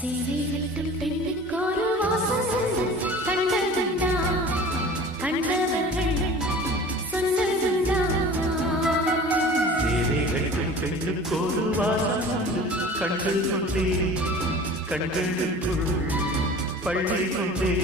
சேலை கட்டும் பெண்ணுக்கொரு வாசம் கண்டதுண்டா, கண்டவர்கள் சொன்னதுண்டா. சேலை கட்டும் பெண்ணுக்கொரு வாசம் கண்கள் கொண்டே, கண்களுக்குள் பள்ளி கொண்டே.